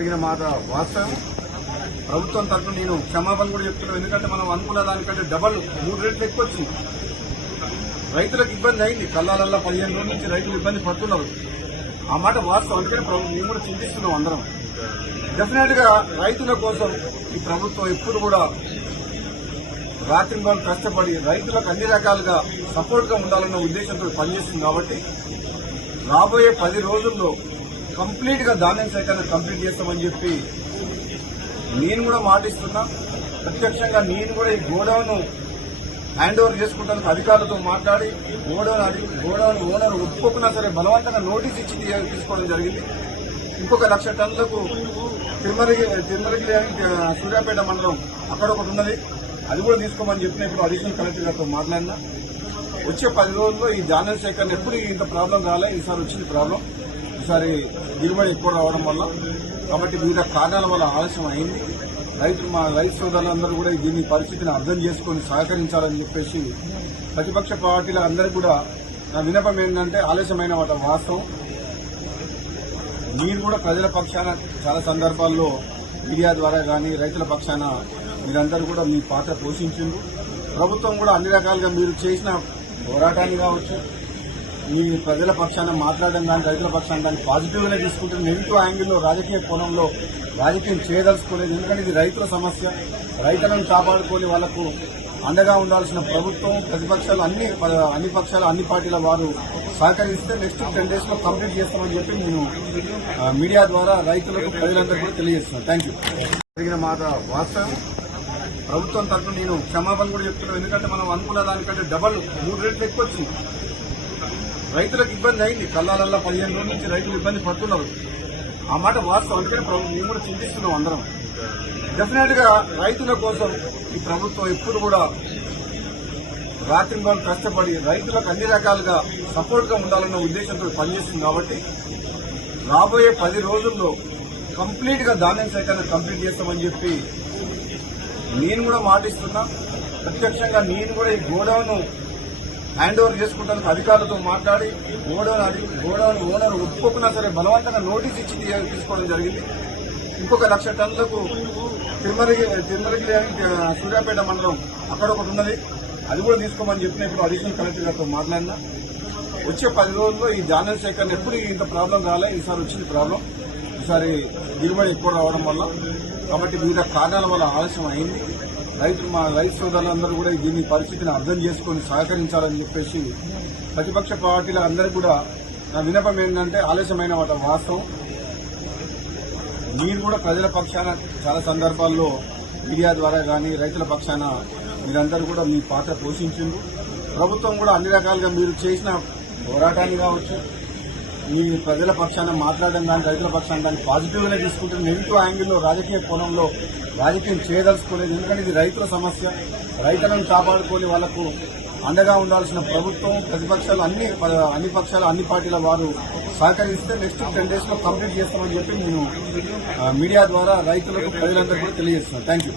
జరిగిన మాట వాస్తవం. ప్రభుత్వం తరఫున నేను క్షమాపణ కూడా చెప్తున్నాను. ఎందుకంటే మనం అనుకున్న దానికంటే డబల్ 3 రెట్లు ఎక్కువ వచ్చింది. రైతులకు ఇబ్బంది అయింది. కల్లాలల్లా 15 రోజుల నుంచి రైతులు ఇబ్బంది పడుతున్నారు. ఆ మాట వాస్తవం. అందుకని మేము కూడా చింతిస్తున్నాం అందరం. డెఫినెట్ గా రైతుల కోసం ఈ ప్రభుత్వం ఎప్పుడు కూడా రాత్రింబాలు కష్టపడి రైతులకు అన్ని రకాలుగా సపోర్ట్ గా ఉండాలన్న ఉద్దేశంతో పనిచేస్తుంది. కాబట్టి రాబోయే 10 రోజుల్లో కంప్లీట్ గా ధాన్యం సేకరణ కంప్లీట్ చేస్తామని చెప్పి నేను కూడా మాటిస్తున్నా. ప్రత్యక్షంగా నేను కూడా ఈ గోడౌన్ హ్యాండ్ ఓవర్ చేసుకుంటానికి అధికారులతో మాట్లాడి గోడౌన్ ఓనర్ ఒప్పుకోకున్నా సరే బలవంతంగా నోటీస్ ఇచ్చి తీసుకోవడం జరిగింది. ఇంకొక 1,00,000 టన్నులకు తిరుమలకి సూర్యాపేట మండలం అక్కడ ఒకటి ఉన్నది, అది కూడా తీసుకోమని చెప్పిన ఇప్పుడు అడిషనల్ కలెక్టర్ గారితో మాట్లాడినా. వచ్చే 10 రోజుల్లో ఈ ధాన్యం సేకరణ ఎప్పుడు ఇంత ప్రాబ్లం రాలే, ఈసారి వచ్చింది ప్రాబ్లం. ఈసారి దిగుబడి ఎక్కువ రావడం వల్ల, కాబట్టి వివిధ కారణాల వల్ల ఆలస్యం అయింది. మా రైతు సోదరులందరూ కూడా దీన్ని పరిస్థితిని అర్థం చేసుకుని సహకరించాలని చెప్పేసి ప్రతిపక్ష పార్టీల అందరూ కూడా నా విన్నపం ఏంటంటే ఆలస్యమైన వాస్తవం. మీరు కూడా ప్రజల పక్షాన చాలా సందర్భాల్లో మీడియా ద్వారా కానీ రైతుల పక్షాన మీరందరూ కూడా మీ పాత్ర పోషించిండ్రు. ప్రభుత్వం కూడా అన్ని రకాలుగా మీరు చేసిన పోరాటాన్ని కావచ్చు, మీ ప్రజల పక్షాన మాట్లాడడం కానీ రైతుల పక్షాన దాన్ని పాజిటివ్ గానే తీసుకుంటుంది. నెగిటివ్ యాంగిల్లో రాజకీయ కోణంలో రాజకీయం చేయదలుచుకోలేదు. ఎందుకంటే ఇది రైతుల సమస్య. రైతులను కాపాడుకొని వాళ్లకు అండగా ఉండాల్సిన ప్రభుత్వం, ప్రతిపక్షాలు అన్ని పక్షాలు అన్ని పార్టీల వారు సహకరిస్తే నెక్స్ట్ 10 days లో కంప్లీట్ చేస్తామని చెప్పి నేను మీడియా ద్వారా రైతులకు ప్రజలందరికీ కూడా తెలియజేస్తున్నాను. Thank you. జరిగిన మాట వాస్తవం. ప్రభుత్వం తరఫున నేను క్షమాపణ కూడా చెప్తున్నాను. ఎందుకంటే మనం అనుకున్న దానికంటే డబల్ 3 రెట్లు ఎక్కువ వచ్చింది. రైతులకు ఇబ్బంది అయింది. కల్లాలల్లా 15 రోజుల నుంచి రైతులు ఇబ్బంది పడుతున్నారు. ఆ మాట వాస్తవం. అందుకని మేము కూడా చింతిస్తున్నాం అందరం. డెఫినెట్ గా రైతుల కోసం ఈ ప్రభుత్వం ఎప్పుడు కూడా రాత్రింబాలు కష్టపడి రైతులకు అన్ని రకాలుగా సపోర్ట్ గా ఉండాలన్న ఉద్దేశంతో పనిచేస్తుంది. కాబట్టి రాబోయే 10 రోజుల్లో కంప్లీట్ గా ధాన్యం సేకరణ కంప్లీట్ చేస్తామని చెప్పి నేను కూడా మాటిస్తున్నా. ప్రత్యక్షంగా నేను కూడా ఈ గోడౌన్ హ్యాండ్ ఓవర్ చేసుకుంటానికి అధికారులతో మాట్లాడి గోడౌన్ ఓనర్ ఒప్పుకోకున్నా సరే బలవంతంగా నోటీస్ ఇచ్చి తీసుకోవడం జరిగింది. ఇంకొక 1,00,000 టన్నులకు తిరుమలకి సూర్యాపేట మండలం అక్కడ ఒకటి ఉన్నది, అది కూడా తీసుకోమని చెప్పిన ఇప్పుడు అడిషనల్ కలెక్టర్ గారితో మాట్లాడినా. వచ్చే 10 రోజుల్లో ఈ ధాన్యం సేకరణ ఎప్పుడు ఇంత ప్రాబ్లం రాలే, ఈసారి వచ్చింది ప్రాబ్లం. ఈసారి దిగుబడి ఎక్కువ రావడం వల్ల, కాబట్టి వివిధ కారణాల వల్ల ఆలస్యం అయింది. మా రైతు సోదరులందరూ కూడా దీన్ని పరిస్థితిని అర్థం చేసుకుని సహకరించాలని చెప్పేసి ప్రతిపక్ష పార్టీల అందరూ కూడా నా విన్నపం ఏంటంటే ఆలస్యమైన వాస్తవం. మీరు కూడా ప్రజల పక్షాన చాలా సందర్భాల్లో మీడియా ద్వారా కానీ రైతుల పక్షాన మీరందరూ కూడా మీ పాత్ర పోషించిండ్రు. ప్రభుత్వం కూడా అన్ని రకాలుగా మీరు చేసిన పోరాటాన్ని కావచ్చు, మీ ప్రజల పక్షాన మాట్లాడడం కానీ రైతుల పక్షాన దాన్ని పాజిటివ్ గానే తీసుకుంటుంది. నెగిటివ్ యాంగిల్లో రాజకీయ కోణంలో రాజకీయం చేయదలుచుకోలేదు. ఎందుకంటే ఇది రైతుల సమస్య. రైతులను కాపాడుకొని వాళ్లకు అండగా ఉండాల్సిన ప్రభుత్వం, ప్రతిపక్షాలు అన్ని పక్షాలు అన్ని పార్టీల వారు సహకరిస్తే నెక్స్ట్ 10 days లో కంప్లీట్ చేస్తామని చెప్పి నేను మీడియా ద్వారా రైతులకు ప్రజలందరికీ కూడా తెలియజేస్తున్నాను. Thank you.